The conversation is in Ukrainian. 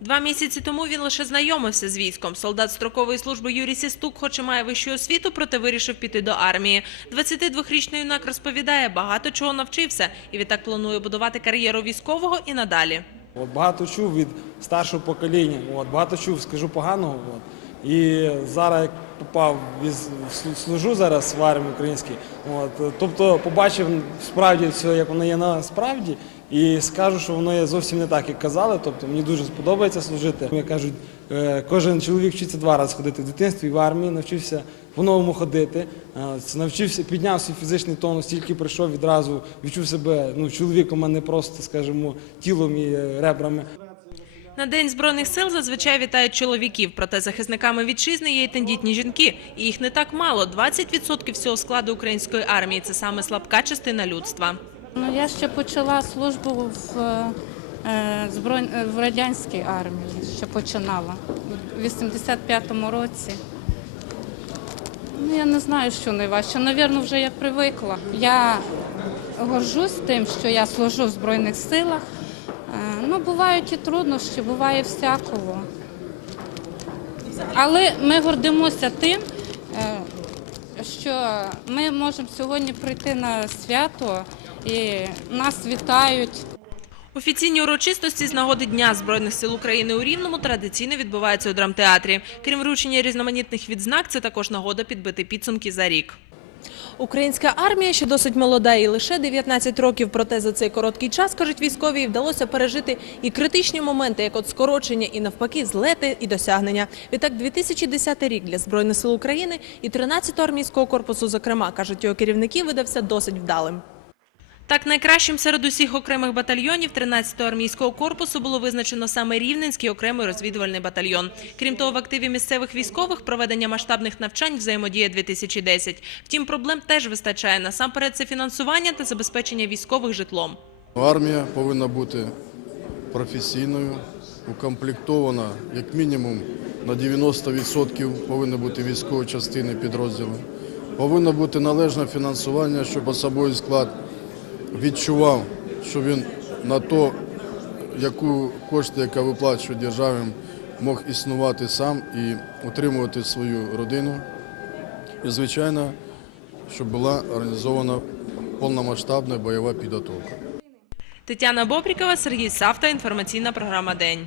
Два місяці тому він лише знайомився з військом. Солдат строкової служби Юрій Сістук, хоч і має вищу освіту, проте вирішив піти до армії. 22-річний юнак розповідає, багато чого навчився і відтак планує будувати кар'єру військового і надалі. От багато чув від старшого покоління, от, багато чув, скажу поганого. От. І зараз як попав служу зараз в армії українській. От, тобто побачив справді все, як воно є насправді, і скажу, що воно є зовсім не так, як казали. Тобто мені дуже сподобається служити. Як кажуть, е, кожен чоловік вчиться два рази ходити в дитинстві, в армії, навчився по-новому ходити, е, навчився, підняв свій фізичний тонус, тільки прийшов відразу, відчув себе ну, чоловіком, а не просто, скажімо, тілом і ребрами. На День Збройних сил зазвичай вітають чоловіків, проте захисниками вітчизни є й тендітні жінки. І їх не так мало. 20% всього складу української армії – це саме слабка частина людства. Ну, я ще почала службу в, е, е, в радянській армії, ще починала у 85-му році. Ну, я не знаю, що найважче. Навірно, вже я привикла. Я горжусь тим, що я служу в Збройних силах. Е, Ну, бувають і труднощі, буває всякого. Але ми гордимося тим, е, що ми можемо сьогодні прийти на свято і нас вітають. Офіційні урочистості з нагоди Дня Збройних сил України у Рівному традиційно відбуваються у драмтеатрі. Крім вручення різноманітних відзнак, це також нагода підбити підсумки за рік. Українська армія ще досить молода і лише 19 років. Проте за цей короткий час, кажуть військові, вдалося пережити і критичні моменти, як от скорочення, і навпаки, злети і досягнення. Відтак, 2010 рік для збройних сил України і 13-го армійського корпусу, зокрема, кажуть його керівники, видався досить вдалим. Так, найкращим серед усіх окремих батальйонів 13-го армійського корпусу було визначено саме Рівненський окремий розвідувальний батальйон. Крім того, в активі місцевих військових проведення масштабних навчань взаємодія 2010. Втім, проблем теж вистачає. Насамперед, це фінансування та забезпечення військових житлом. Армія повинна бути професійною, укомплектована як мінімум на 90% повинні бути військові частини підрозділу. Повинно бути належне фінансування, щоб особовий склад відчував, що він на то, яку кошти, яка виплачує державі, мог існувати сам і утримувати свою родину. І, звичайно, щоб була організована повномасштабна бойова підготовка. Тетяна Бобрікова, Сергій Савта. Інформаційна програма День.